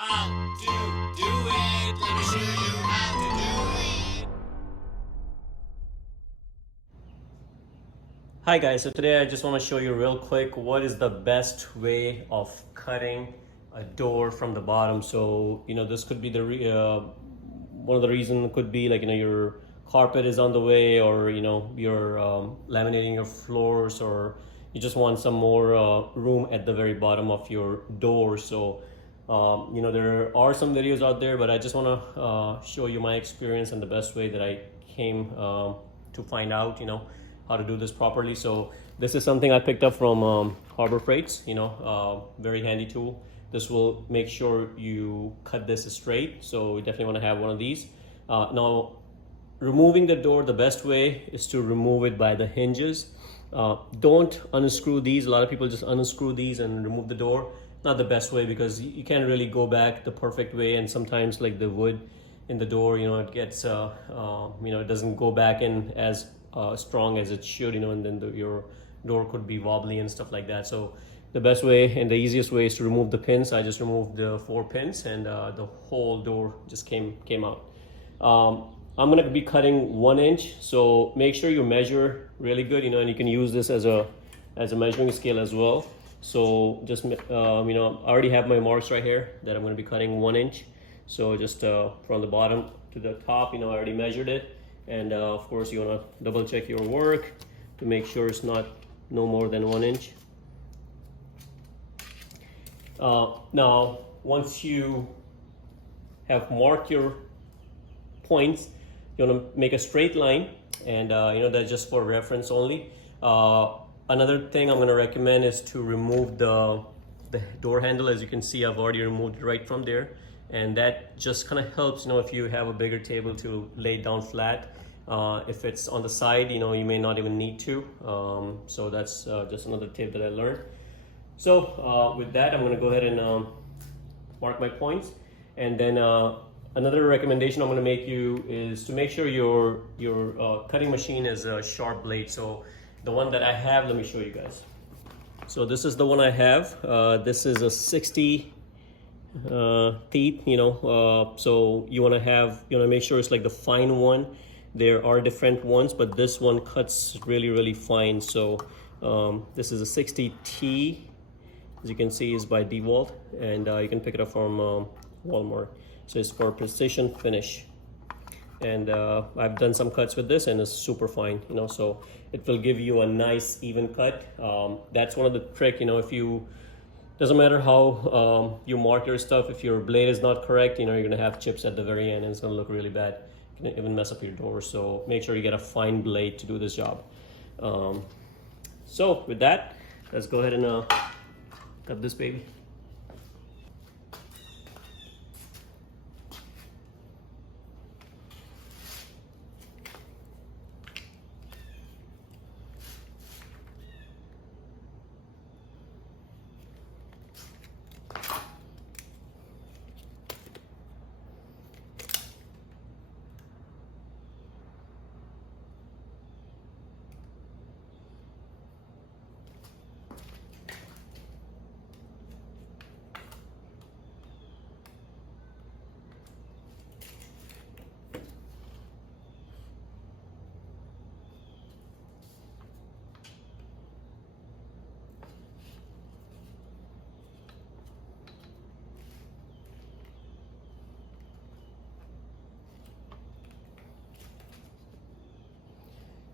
How to do it. Let me show you how to do it. Hi guys, so today I just want to show you real quick what is the best way of cutting a door from the bottom. So this could be the one of the reasons could be like your carpet is on the way, or you're laminating your floors, or you just want some more room at the very bottom of your door. So there are some videos out there, but I just want to show you my experience and the best way that I came to find out how to do this properly. So this is something I picked up from Harbor Freights, very handy tool. This will make sure you cut this straight, so you definitely want to have one of these. Now, removing the door, the best way is to remove it by the hinges. Don't unscrew these. A lot of people just unscrew these and remove the door. Not the best way, because you can't really go back the perfect way, and sometimes like the wood in the door, it gets it doesn't go back in as strong as it should, and then your door could be wobbly and stuff like that. So the best way and the easiest way is to remove the pins. I just removed the 4 pins, and the whole door just came out. I'm gonna be cutting 1 inch, so make sure you measure really good, and you can use this as a measuring scale as well. So just I already have my marks right here that I'm going to be cutting 1 inch. So just from the bottom to the top, I already measured it. And of course you want to double check your work to make sure it's no more than 1 inch. Now once you have marked your points, you want to make a straight line, and that's just for reference only. Another thing I'm going to recommend is to remove the door handle. As you can see, I've already removed it right from there, and that just kind of helps if you have a bigger table to lay it down flat. If it's on the side, you may not even need to. So that's just another tip that I learned. So with that, I'm going to go ahead and mark my points, and then another recommendation I'm going to make you is to make sure your cutting machine is a sharp blade. So the one that I have, let me show you guys. So this is the one I have. This is a 60 teeth, so you want to make sure it's like the fine one. There are different ones, but this one cuts really fine. So this is a 60T, as you can see, is by DeWalt, and you can pick it up from Walmart. So it's for precision finish, and I've done some cuts with this, and it's super fine, so it will give you a nice even cut. That's one of the trick, if you, doesn't matter how you mark your stuff, if your blade is not correct, you're gonna have chips at the very end, and it's gonna look really bad. It can even mess up your door. So make sure you get a fine blade to do this job. So with that, let's go ahead and cut this baby.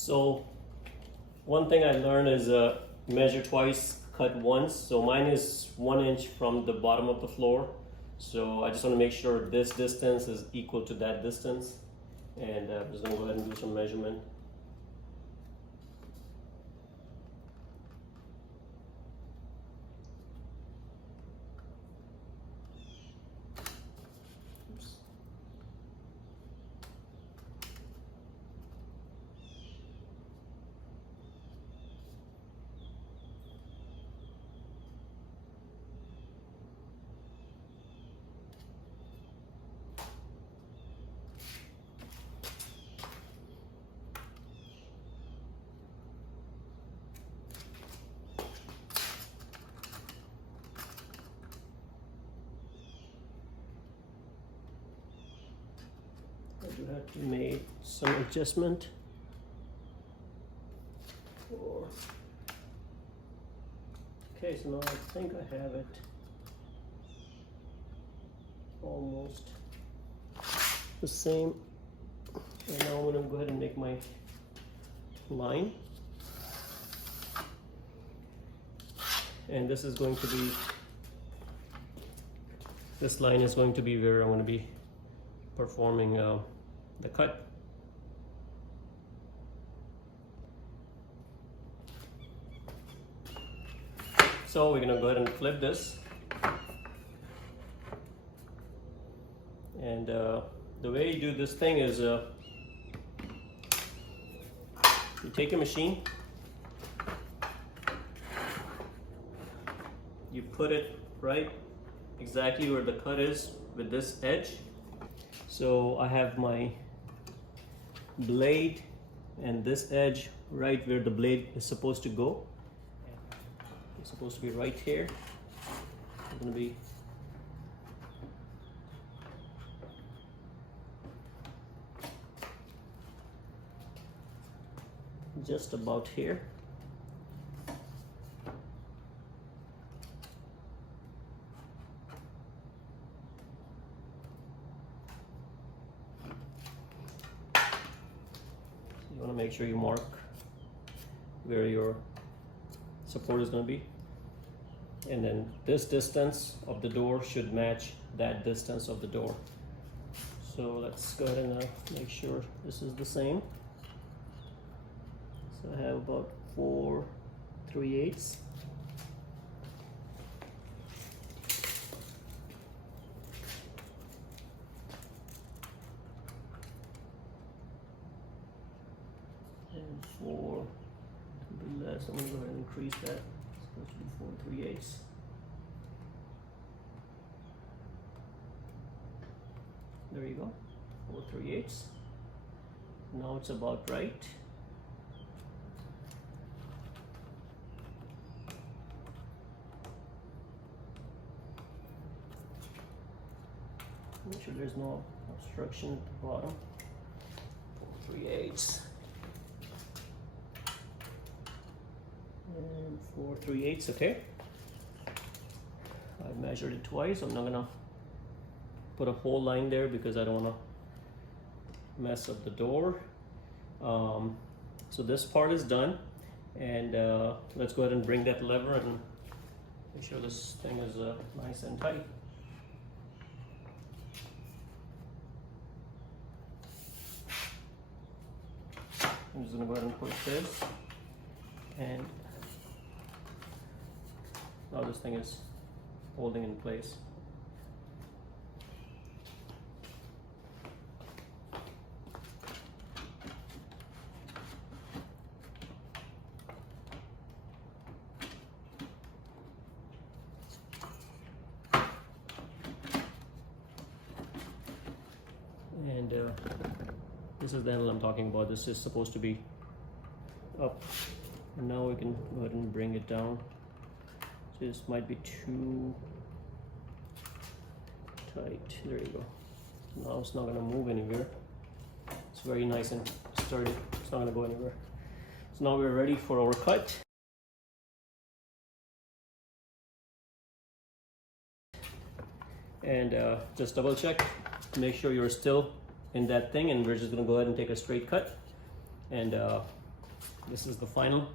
So one thing I learned is measure twice, cut once. So mine is 1 inch from the bottom of the floor. So I just want to make sure this distance is equal to that distance. And I'm just going to go ahead and do some measurement. do have to make some adjustment. Okay, so now I think I have it almost the same. And now I'm going to go ahead and make my line. And this is going to be, this line is going to be where I'm going to be performing the cut. So we're going to go ahead and flip this. And the way you do this thing is you take a machine, you put it right exactly where the cut is with this edge. So I have my blade and this edge right where the blade is supposed to go. It's supposed to be right here. It's going to be just about here. You want to make sure you mark where your support is going to be, and then this distance of the door should match that distance of the door. So let's go ahead and make sure this is the same. So I have about 4 3/8. And 4 to be less, I'm going to go ahead and increase that. It's supposed to be 4 3/8. There you go, 4 3/8. Now it's about right. Make sure there's no obstruction at the bottom. 4 3/8. And 4 3/8, okay. I measured it twice. I'm not gonna put a whole line there because I don't wanna mess up the door. So this part is done, and let's go ahead and bring that lever and make sure this thing is nice and tight. I'm just going to go ahead and push this, and now this thing is holding in place. And this is the handle I'm talking about. This is supposed to be up, and now we can go ahead and bring it down. So this might be too tight. There you go. Now it's not going to move anywhere. It's very nice and sturdy. It's not going to go anywhere. So now we're ready for our cut. And just double check, make sure you're still in that thing, and we're just going to go ahead and take a straight cut. And this is the final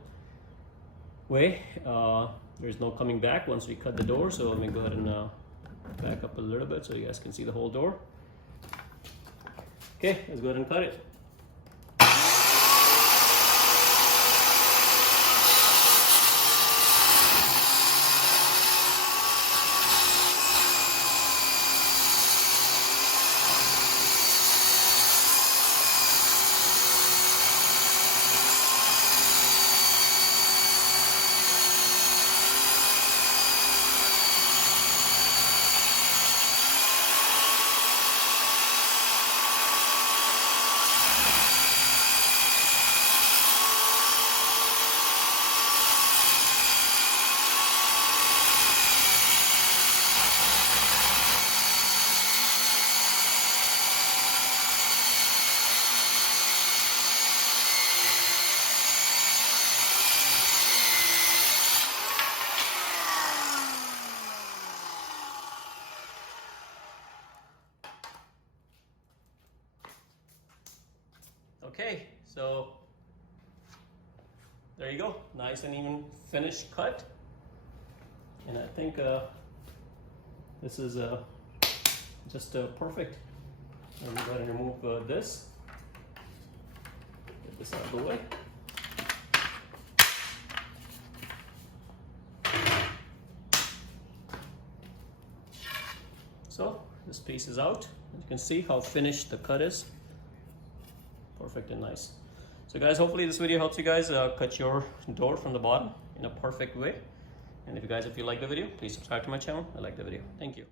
way. There's no coming back once we cut the door, so let me go ahead and back up a little bit so you guys can see the whole door. Okay, let's go ahead and cut it. Okay, so there you go, nice and even finished cut. And I think this is just perfect. Let me go ahead and remove this. Get this out of the way. So this piece is out. You can see how finished the cut is. Perfect and nice. So guys, hopefully this video helps you guys cut your door from the bottom in a perfect way. And if you like the video, please subscribe to my channel. I like the video. Thank you.